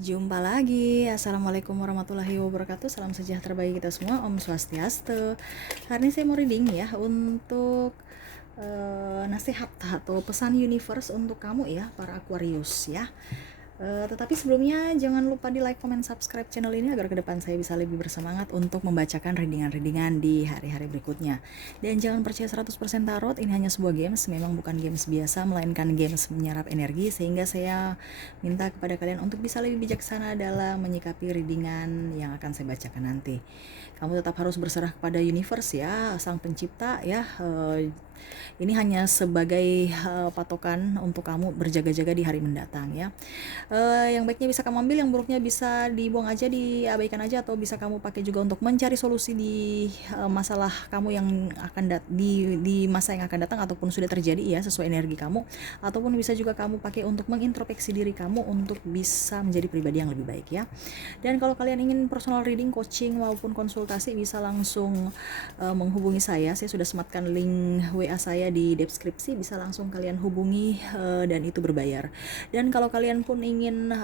Jumpa lagi. Assalamualaikum warahmatullahi wabarakatuh. Salam sejahtera bagi kita semua. Om Swastiastu. Hari ini saya mau reading ya untuk nasihat atau pesan universe untuk kamu ya, para Aquarius ya. Tetapi sebelumnya jangan lupa di like, comment, subscribe channel ini agar ke depan saya bisa lebih bersemangat untuk membacakan readingan-readingan di hari-hari berikutnya. Dan jangan percaya 100% tarot, ini hanya sebuah games, memang bukan games biasa, melainkan games menyerap energi, sehingga saya minta kepada kalian untuk bisa lebih bijaksana dalam menyikapi readingan yang akan saya bacakan nanti. Kamu tetap harus berserah kepada universe ya, sang pencipta ya. Ini hanya sebagai patokan untuk kamu berjaga-jaga di hari mendatang ya. Yang baiknya bisa kamu ambil, yang buruknya bisa dibuang aja, diabaikan aja, atau bisa kamu pakai juga untuk mencari solusi di masalah kamu yang akan di masa yang akan datang ataupun sudah terjadi ya, sesuai energi kamu. Ataupun bisa juga kamu pakai untuk mengintrospeksi diri kamu untuk bisa menjadi pribadi yang lebih baik ya. Dan kalau kalian ingin personal reading, coaching maupun konsultasi, bisa langsung menghubungi saya. Saya sudah sematkan link WA saya di deskripsi, bisa langsung kalian hubungi dan itu berbayar. Dan kalau kalian pun ingin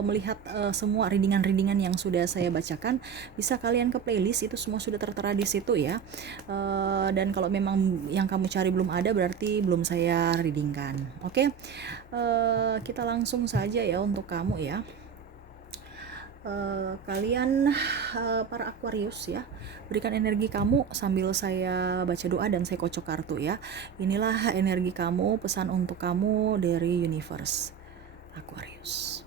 melihat semua readingan-readingan yang sudah saya bacakan, bisa kalian ke playlist, itu semua sudah tertera di situ ya. Dan kalau memang yang kamu cari belum ada, berarti belum saya readingkan. Oke. Kita langsung saja ya untuk kamu ya. Kalian para Aquarius ya, berikan energi kamu sambil saya baca doa dan saya kocok kartu ya. Inilah energi kamu, pesan untuk kamu dari universe Aquarius.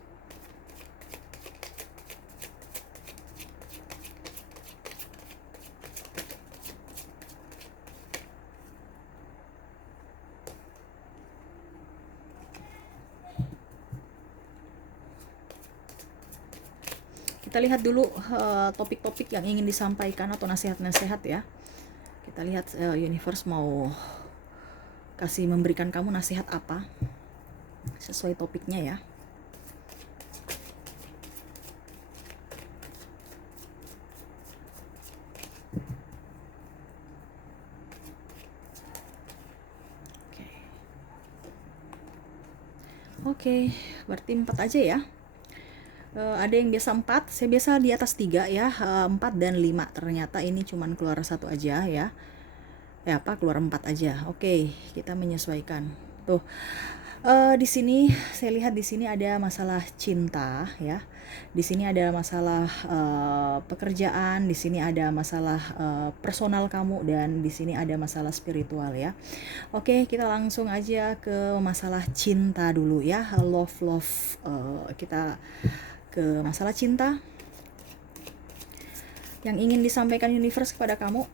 Kita lihat dulu topik-topik yang ingin disampaikan atau nasihat-nasihat ya. Kita lihat universe mau memberikan kamu nasihat apa sesuai topiknya ya. Oke, berarti 4 aja ya. Ada yang biasa 4, saya biasa di atas 3 ya, 4 dan 5. Ternyata ini cuman keluar 1 aja ya. Keluar 4 aja. Oke, kita menyesuaikan. Tuh. Di sini saya lihat di sini ada masalah cinta ya. Di sini ada masalah pekerjaan, di sini ada masalah personal kamu, dan di sini ada masalah spiritual ya. Oke, kita langsung aja ke masalah cinta dulu ya. Love. Kita ke masalah cinta yang ingin disampaikan universe kepada kamu.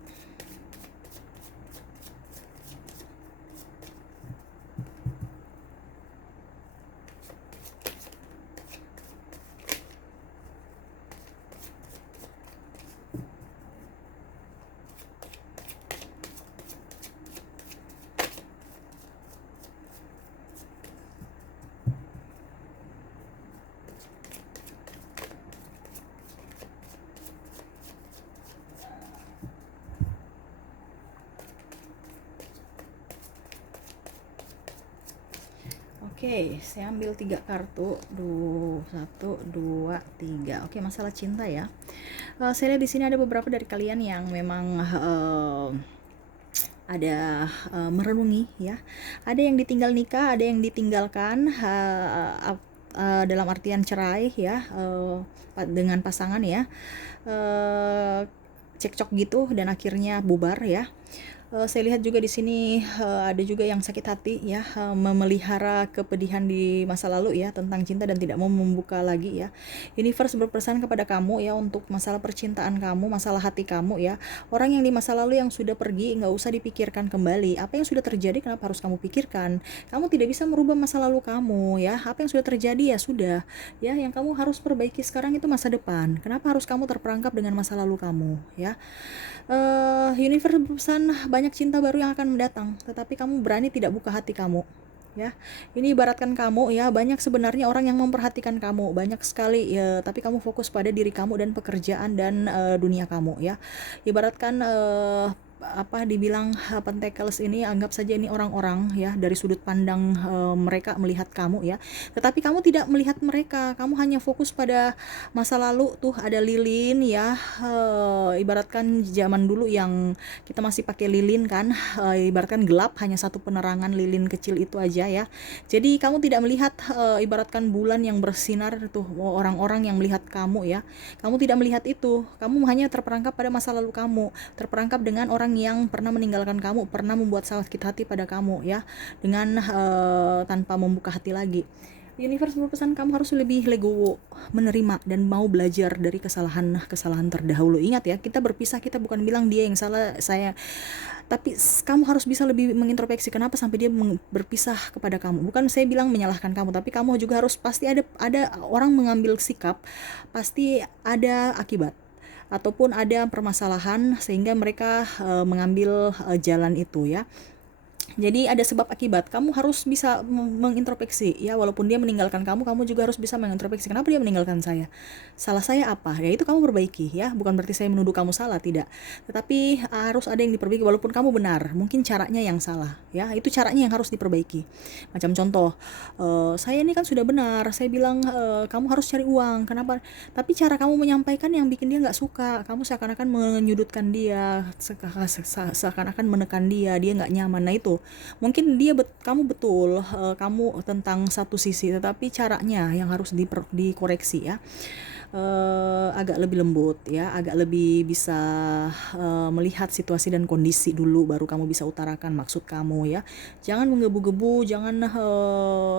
Oke, saya ambil 3 kartu. 1, 2, 3. Oke, masalah cinta ya. Saya lihat di sini ada beberapa dari kalian yang memang ada merenungi ya. Ada yang ditinggal nikah, ada yang ditinggalkan dalam artian cerai ya, dengan pasangan ya. Cekcok gitu dan akhirnya bubar ya. Saya lihat juga di sini ada juga yang sakit hati ya, memelihara kepedihan di masa lalu ya tentang cinta dan tidak mau membuka lagi ya. Universe berpesan kepada kamu ya untuk masalah percintaan kamu, masalah hati kamu ya. Orang yang di masa lalu yang sudah pergi nggak usah dipikirkan kembali. Apa yang sudah terjadi kenapa harus kamu pikirkan? Kamu tidak bisa merubah masa lalu kamu ya. Apa yang sudah terjadi ya sudah ya. Yang kamu harus perbaiki sekarang itu masa depan. Kenapa harus kamu terperangkap dengan masa lalu kamu ya? Universe berpesan banyak cinta baru yang akan mendatang, tetapi kamu berani tidak buka hati kamu ya. Ini ibaratkan kamu ya, banyak sebenarnya orang yang memperhatikan kamu, banyak sekali ya, tapi kamu fokus pada diri kamu dan pekerjaan dan dunia kamu ya. Ibaratkan apa dibilang pentakers ini, anggap saja ini orang-orang ya, dari sudut pandang mereka melihat kamu ya, tetapi kamu tidak melihat mereka, kamu hanya fokus pada masa lalu. Tuh ada lilin ya, ibaratkan zaman dulu yang kita masih pakai lilin kan, ibaratkan gelap, hanya satu penerangan lilin kecil itu aja ya. Jadi kamu tidak melihat ibaratkan bulan yang bersinar tuh, orang-orang yang melihat kamu ya, kamu tidak melihat itu, kamu hanya terperangkap pada masa lalu kamu, terperangkap dengan orang yang pernah meninggalkan kamu, pernah membuat sakit hati pada kamu ya, dengan tanpa membuka hati lagi. Universe berpesan kamu harus lebih legowo, menerima dan mau belajar dari kesalahan terdahulu. Ingat ya, kita berpisah, kita bukan bilang dia yang salah, saya, tapi kamu harus bisa lebih mengintrospeksi kenapa sampai dia berpisah kepada kamu. Bukan saya bilang menyalahkan kamu, tapi kamu juga harus, pasti ada orang mengambil sikap, pasti ada akibat ataupun ada permasalahan sehingga mereka mengambil jalan itu ya. Jadi ada sebab akibat, kamu harus bisa mengintrospeksi ya, walaupun dia meninggalkan kamu, kamu juga harus bisa mengintrospeksi kenapa dia meninggalkan saya, salah saya apa ya, itu kamu perbaiki ya. Bukan berarti saya menuduh kamu salah, tidak, tetapi harus ada yang diperbaiki. Walaupun kamu benar, mungkin caranya yang salah ya, itu caranya yang harus diperbaiki. Macam contoh, saya ini kan sudah benar, saya bilang kamu harus cari uang, kenapa, tapi cara kamu menyampaikan yang bikin dia nggak suka, kamu seakan-akan menyudutkan dia, seakan-akan menekan dia nggak nyaman. Nah itu mungkin kamu betul, kamu tentang satu sisi, tetapi caranya yang harus dikoreksi ya. Agak lebih lembut ya, agak lebih bisa melihat situasi dan kondisi dulu, baru kamu bisa utarakan maksud kamu ya. Jangan menggebu-gebu, jangan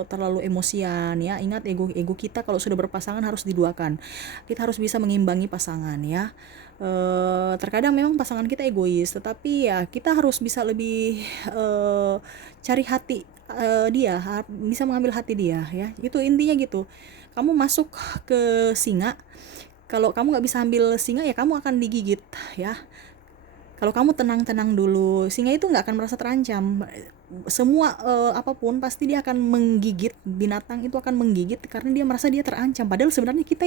terlalu emosian ya. Ingat, ego kita kalau sudah berpasangan harus diduakan, kita harus bisa mengimbangi pasangan ya. Terkadang memang pasangan kita egois, tetapi ya kita harus bisa lebih cari hati dia, bisa mengambil hati dia ya. Itu intinya gitu. Kamu masuk ke singa, kalau kamu nggak bisa ambil singa ya kamu akan digigit ya. Kalau kamu tenang-tenang dulu, singa itu nggak akan merasa terancam. Semua apapun pasti dia akan menggigit, binatang itu akan menggigit karena dia merasa dia terancam. Padahal sebenarnya kita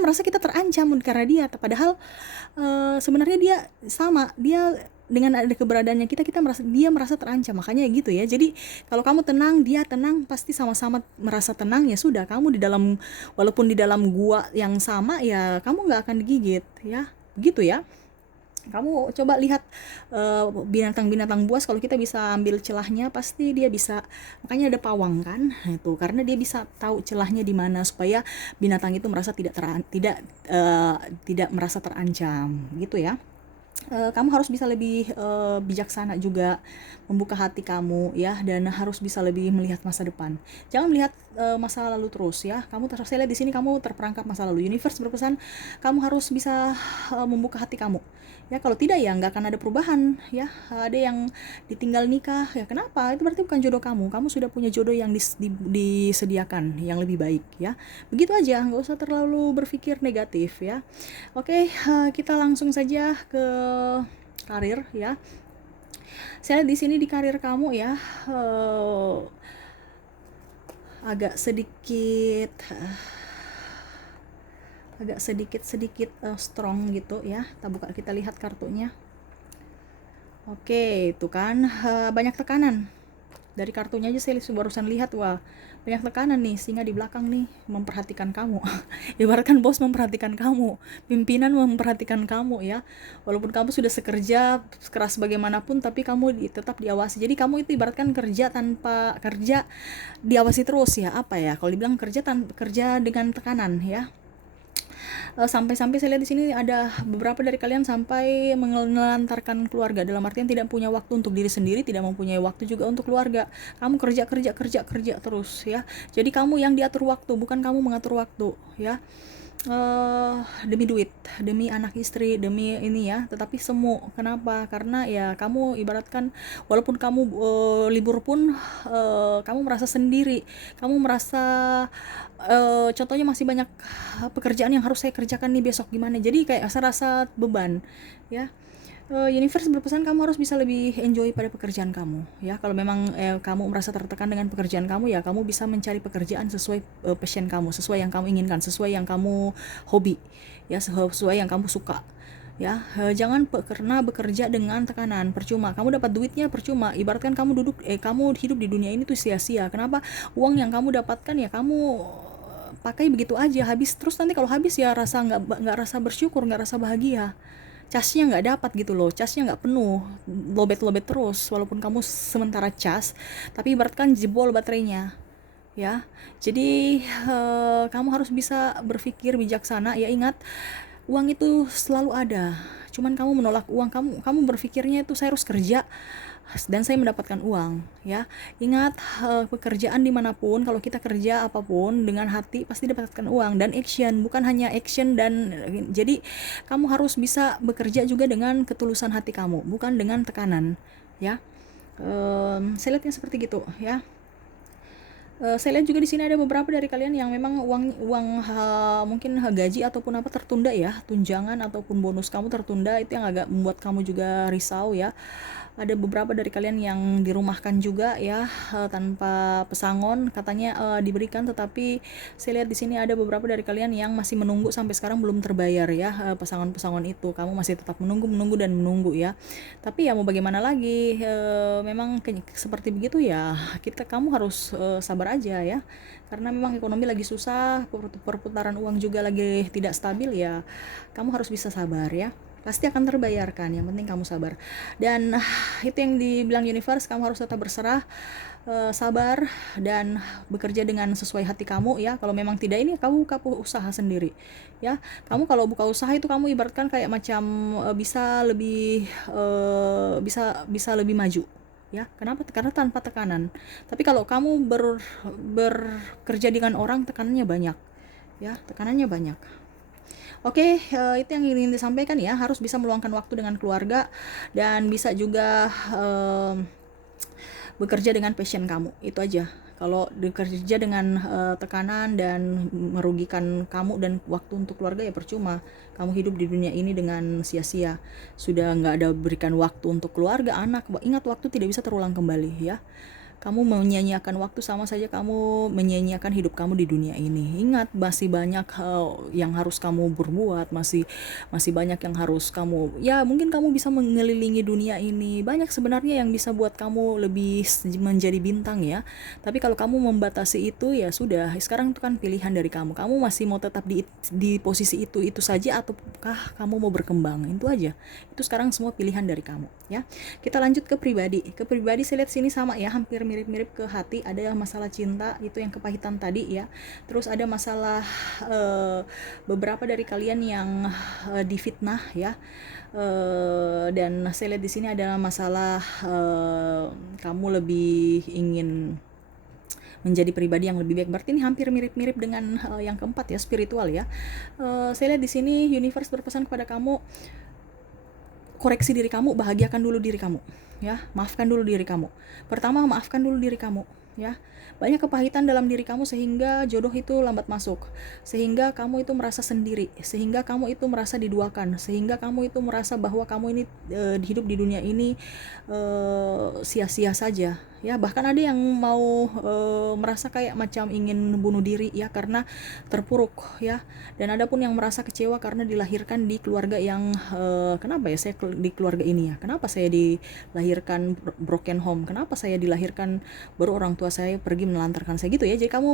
merasa kita terancam karena dia, padahal sebenarnya dia sama, dia dengan ada keberadaannya kita merasa terancam. Makanya gitu ya. Jadi kalau kamu tenang, dia tenang, pasti sama-sama merasa tenang, ya sudah, kamu walaupun di dalam gua yang sama ya kamu nggak akan digigit ya, begitu ya. Kamu coba lihat binatang-binatang buas, kalau kita bisa ambil celahnya pasti dia bisa. Makanya ada pawang kan, itu karena dia bisa tahu celahnya di mana supaya binatang itu merasa tidak merasa terancam gitu ya. Kamu harus bisa lebih bijaksana juga, membuka hati kamu ya, dan harus bisa lebih melihat masa depan. Jangan melihat masa lalu terus ya. Saya lihat di sini kamu terperangkap masa lalu. Universe berpesan kamu harus bisa membuka hati kamu. Ya kalau tidak ya nggak akan ada perubahan ya. Ada yang ditinggal nikah ya, kenapa? Itu berarti bukan jodoh kamu. Kamu sudah punya jodoh yang disediakan yang lebih baik ya. Begitu aja, nggak usah terlalu berpikir negatif ya. Oke, kita langsung saja ke karir ya. Saya lihat di sini di karir kamu ya, agak sedikit strong gitu ya. Kita lihat kartunya. Oke, itu kan banyak tekanan. Dari kartunya aja saya barusan lihat, wah banyak tekanan nih, singa di belakang nih memperhatikan kamu. Ibaratkan bos memperhatikan kamu, pimpinan memperhatikan kamu ya. Walaupun kamu sudah sekerja keras bagaimanapun, tapi kamu tetap diawasi. Jadi kamu itu ibaratkan kerja diawasi terus ya. Apa ya, kalau dibilang kerja dengan tekanan ya. Sampai-sampai saya lihat di sini ada beberapa dari kalian sampai menelantarkan keluarga, dalam artian tidak punya waktu untuk diri sendiri, tidak mempunyai waktu juga untuk keluarga. Kamu kerja terus ya. Jadi kamu yang diatur waktu, bukan kamu mengatur waktu ya. Demi duit, demi anak istri, demi ini ya, tetapi semu. Kenapa? Karena ya kamu ibaratkan walaupun kamu libur pun kamu merasa sendiri, kamu merasa contohnya masih banyak pekerjaan yang harus saya kerjakan nih besok, gimana, jadi kayak rasa beban ya. Universe berpesan kamu harus bisa lebih enjoy pada pekerjaan kamu ya. Kalau memang kamu merasa tertekan dengan pekerjaan kamu ya, kamu bisa mencari pekerjaan sesuai passion kamu, sesuai yang kamu inginkan, sesuai yang kamu hobi ya, sesuai yang kamu suka ya. Jangan karena bekerja dengan tekanan, percuma kamu dapat duitnya, percuma ibaratkan kamu hidup di dunia ini tuh sia-sia. Kenapa? Uang yang kamu dapatkan ya kamu pakai begitu aja, habis terus. Nanti kalau habis ya nggak rasa bersyukur, nggak rasa bahagia, casnya nggak dapat gitu loh, casnya nggak penuh, lobet-lobet terus walaupun kamu sementara cas, tapi ibaratkan jebol baterainya, ya. Jadi kamu harus bisa berpikir bijaksana ya. Ingat, uang itu selalu ada, cuman kamu menolak uang. Kamu berpikirnya itu saya harus kerja dan saya mendapatkan uang, ya. Ingat, pekerjaan dimanapun, kalau kita kerja apapun dengan hati pasti dapatkan uang. Dan action, bukan hanya action. Dan jadi kamu harus bisa bekerja juga dengan ketulusan hati kamu, bukan dengan tekanan, ya. Saya lihatnya seperti gitu, ya. Saya lihat juga di sini ada beberapa dari kalian yang memang mungkin gaji ataupun apa tertunda ya, tunjangan ataupun bonus kamu tertunda, itu yang agak membuat kamu juga risau ya. Ada beberapa dari kalian yang dirumahkan juga ya, tanpa pesangon katanya diberikan, tetapi saya lihat di sini ada beberapa dari kalian yang masih menunggu sampai sekarang belum terbayar ya, pesangon-pesangon itu. Kamu masih tetap menunggu dan menunggu ya. Tapi ya mau bagaimana lagi, memang seperti begitu ya. Kamu harus sabar aja ya, karena memang ekonomi lagi susah, perputaran uang juga lagi tidak stabil ya. Kamu harus bisa sabar ya, pasti akan terbayarkan. Yang penting kamu sabar. Dan itu yang dibilang universe, kamu harus tetap berserah, sabar, dan bekerja dengan sesuai hati kamu ya. Kalau memang tidak, ini kamu buka usaha sendiri ya. Kamu kalau buka usaha itu kamu ibaratkan kayak macam bisa lebih bisa lebih maju ya. Kenapa? Karena tanpa tekanan. Tapi kalau kamu bekerja dengan orang, tekanannya banyak ya, tekanannya banyak. Oke, itu yang ingin disampaikan ya. Harus bisa meluangkan waktu dengan keluarga, dan bisa juga bekerja dengan passion kamu. Itu aja. Kalau bekerja dengan tekanan dan merugikan kamu dan waktu untuk keluarga, ya percuma. Kamu hidup di dunia ini dengan sia-sia. Sudah nggak ada berikan waktu untuk keluarga, anak. Ingat, waktu tidak bisa terulang kembali ya. Kamu menyia-nyiakan waktu, sama saja kamu menyia-nyiakan hidup kamu di dunia ini. Ingat, masih banyak yang harus kamu berbuat, masih banyak yang harus kamu, ya mungkin kamu bisa mengelilingi dunia ini. Banyak sebenarnya yang bisa buat kamu lebih menjadi bintang ya. Tapi kalau kamu membatasi itu, ya sudah. Sekarang itu kan pilihan dari kamu. Kamu masih mau tetap di posisi itu saja, ataukah kamu mau berkembang? Itu aja. Itu sekarang semua pilihan dari kamu ya. Kita lanjut ke pribadi. Saya lihat sini sama ya, hampir mirip-mirip ke hati. Ada masalah cinta, itu yang kepahitan tadi ya. Terus ada masalah beberapa dari kalian yang difitnah ya. Dan saya lihat di sini adalah masalah kamu lebih ingin menjadi pribadi yang lebih baik. Berarti ini hampir mirip-mirip dengan yang keempat ya, spiritual ya. Saya lihat di sini universe berpesan kepada kamu, koreksi diri kamu, bahagiakan dulu diri kamu ya. Maafkan dulu diri kamu. Pertama, maafkan dulu diri kamu ya. Banyak kepahitan dalam diri kamu sehingga jodoh itu lambat masuk, sehingga kamu itu merasa sendiri, sehingga kamu itu merasa diduakan, sehingga kamu itu merasa bahwa kamu ini hidup di dunia ini sia-sia saja ya. Bahkan ada yang mau merasa kayak macam ingin bunuh diri ya, karena terpuruk ya. Dan ada pun yang merasa kecewa karena dilahirkan di keluarga yang kenapa ya saya di keluarga ini ya, kenapa saya dilahirkan broken home, kenapa saya dilahirkan baru orang tua saya pergi menelantarkan saya gitu ya. Jadi kamu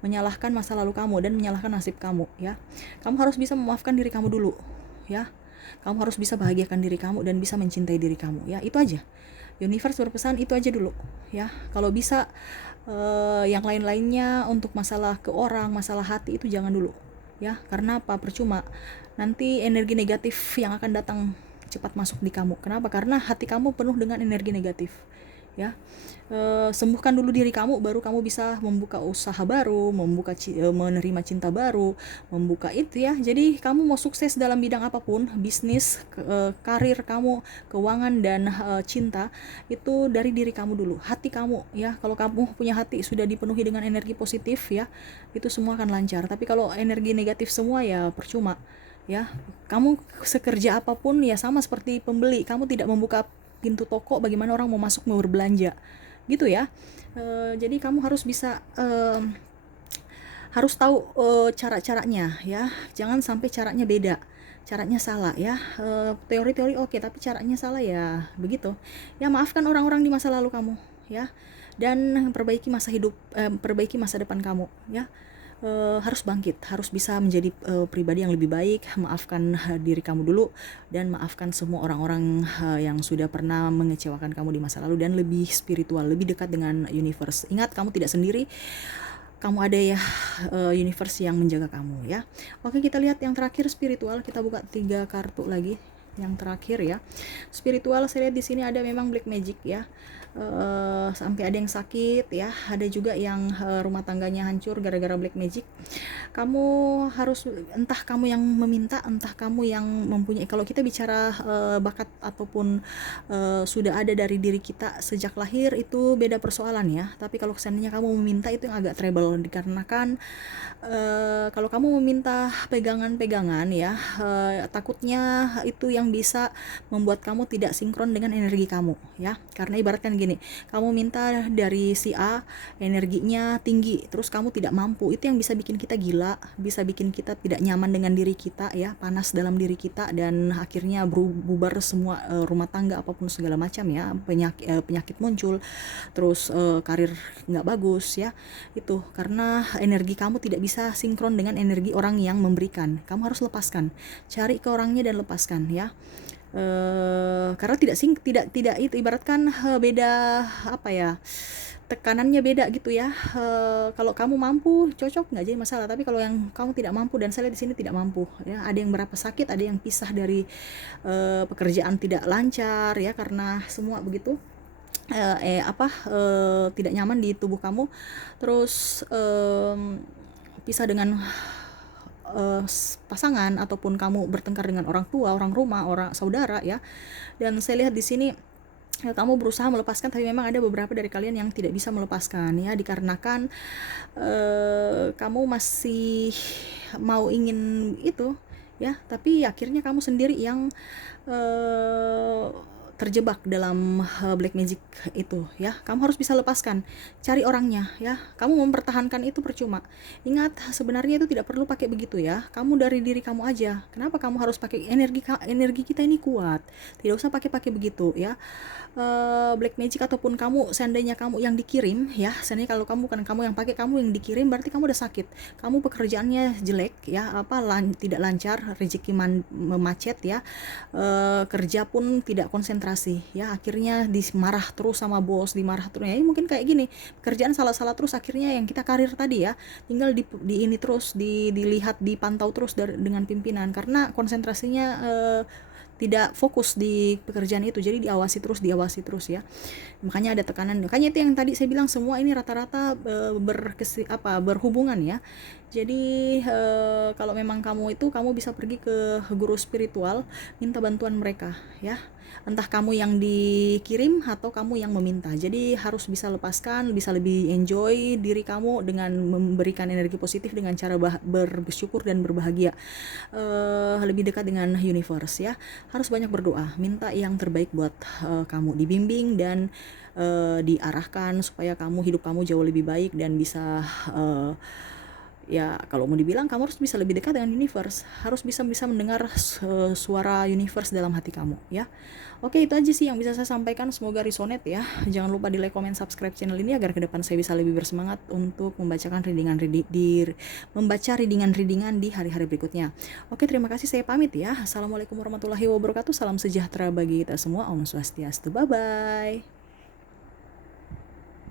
menyalahkan masa lalu kamu dan menyalahkan nasib kamu ya. Kamu harus bisa memaafkan diri kamu dulu ya. Kamu harus bisa bahagiakan diri kamu dan bisa mencintai diri kamu ya. Itu aja. Universe berpesan itu aja dulu ya. Kalau bisa yang lain-lainnya untuk masalah ke orang, masalah hati itu jangan dulu ya. Karena apa? Percuma. Nanti energi negatif yang akan datang cepat masuk di kamu. Kenapa? Karena hati kamu penuh dengan energi negatif ya. Sembuhkan dulu diri kamu, baru kamu bisa membuka usaha baru, menerima cinta baru, membuka itu ya. Jadi kamu mau sukses dalam bidang apapun, bisnis, karir kamu, keuangan, dan cinta, itu dari diri kamu dulu, hati kamu ya. Kalau kamu punya hati sudah dipenuhi dengan energi positif ya, itu semua akan lancar. Tapi kalau energi negatif semua ya percuma ya. Kamu sekerja apapun ya sama seperti pembeli, kamu tidak membuka pintu toko, bagaimana orang mau masuk mau berbelanja gitu ya. Jadi kamu harus bisa harus tahu cara-caranya ya. Jangan sampai caranya beda. caranya salah ya. Teori-teori oke, tapi caranya salah ya begitu. Ya maafkan orang-orang di masa lalu kamu ya, dan perbaiki masa depan kamu ya. Harus bangkit, harus bisa menjadi pribadi yang lebih baik. Maafkan diri kamu dulu, dan maafkan semua orang-orang yang sudah pernah mengecewakan kamu di masa lalu, dan lebih spiritual, lebih dekat dengan universe. Ingat, kamu tidak sendiri, kamu ada ya, universe yang menjaga kamu ya. Oke, kita lihat yang terakhir, spiritual. Kita buka 3 kartu lagi yang terakhir ya. Spiritual, saya lihat di sini ada memang black magic ya. Sampai ada yang sakit ya, ada juga yang rumah tangganya hancur gara-gara black magic. Kamu harus, entah kamu yang meminta, entah kamu yang mempunyai. Kalau kita bicara bakat ataupun sudah ada dari diri kita sejak lahir, itu beda persoalan ya. Tapi kalau seandainya kamu meminta, itu yang agak trouble, dikarenakan kalau kamu meminta pegangan-pegangan ya, takutnya itu yang bisa membuat kamu tidak sinkron dengan energi kamu ya. Karena ibaratkan gini, kamu minta dari si A, energinya tinggi, terus kamu tidak mampu, itu yang bisa bikin kita gila, bisa bikin kita tidak nyaman dengan diri kita ya, panas dalam diri kita, dan akhirnya bubar semua rumah tangga apapun segala macam ya, penyakit muncul, terus karir nggak bagus ya. Itu karena energi kamu tidak bisa sinkron dengan energi orang yang memberikan. Kamu harus lepaskan, cari ke orangnya dan lepaskan ya. Karena tidak itu, ibaratkan beda apa ya, tekanannya beda gitu ya. Kalau kamu mampu, cocok, nggak jadi masalah. Tapi kalau yang kamu tidak mampu, dan saya lihat di sini tidak mampu ya, ada yang berapa sakit, ada yang pisah dari pekerjaan, tidak lancar ya, karena semua begitu tidak nyaman di tubuh kamu. Terus pisah dengan pasangan, ataupun kamu bertengkar dengan orang tua, orang rumah, orang saudara ya. Dan saya lihat di sini kamu berusaha melepaskan, tapi memang ada beberapa dari kalian yang tidak bisa melepaskan ya, dikarenakan kamu masih mau ingin itu ya, tapi akhirnya kamu sendiri yang terjebak dalam black magic itu ya. Kamu harus bisa lepaskan, cari orangnya ya. Kamu mempertahankan itu percuma. Ingat, sebenarnya itu tidak perlu pakai begitu ya. Kamu dari diri kamu aja. Kenapa kamu harus pakai energi kita ini kuat? Tidak usah pakai begitu ya. Black magic ataupun kamu, seandainya kamu yang dikirim ya, seandainya kalau kamu bukan kamu yang pakai, kamu yang dikirim, berarti kamu udah sakit. Kamu pekerjaannya jelek ya, tidak lancar, rezeki memacet ya. Kerja pun tidak konsentrasi ya, akhirnya dimarah terus sama bos, dimarah terus ya. Mungkin kayak gini, pekerjaan salah-salah terus, akhirnya yang kita karir tadi ya, tinggal di ini terus, dilihat, dipantau terus dengan pimpinan, karena konsentrasinya tidak fokus di pekerjaan itu, jadi diawasi terus ya. Makanya ada tekanan. Makanya itu yang tadi saya bilang, semua ini rata-rata berhubungan ya. Jadi kalau memang kamu bisa pergi ke guru spiritual, minta bantuan mereka ya. Entah kamu yang dikirim atau kamu yang meminta. Jadi harus bisa lepaskan, bisa lebih enjoy diri kamu dengan memberikan energi positif dengan cara bersyukur dan berbahagia. Lebih dekat dengan universe ya. Harus banyak berdoa, minta yang terbaik buat kamu, dibimbing dan diarahkan supaya hidup kamu jauh lebih baik, dan bisa ya, kalau mau dibilang, kamu harus bisa lebih dekat dengan universe, harus bisa mendengar suara universe dalam hati kamu ya. Oke, itu aja sih yang bisa saya sampaikan, semoga resonate ya. Jangan lupa di like, comment, subscribe channel ini agar ke depan saya bisa lebih bersemangat untuk membacakan readingan di hari-hari berikutnya. Oke, terima kasih, saya pamit ya. Assalamualaikum warahmatullahi wabarakatuh. Salam sejahtera bagi kita semua. Om Swastiastu. Bye bye.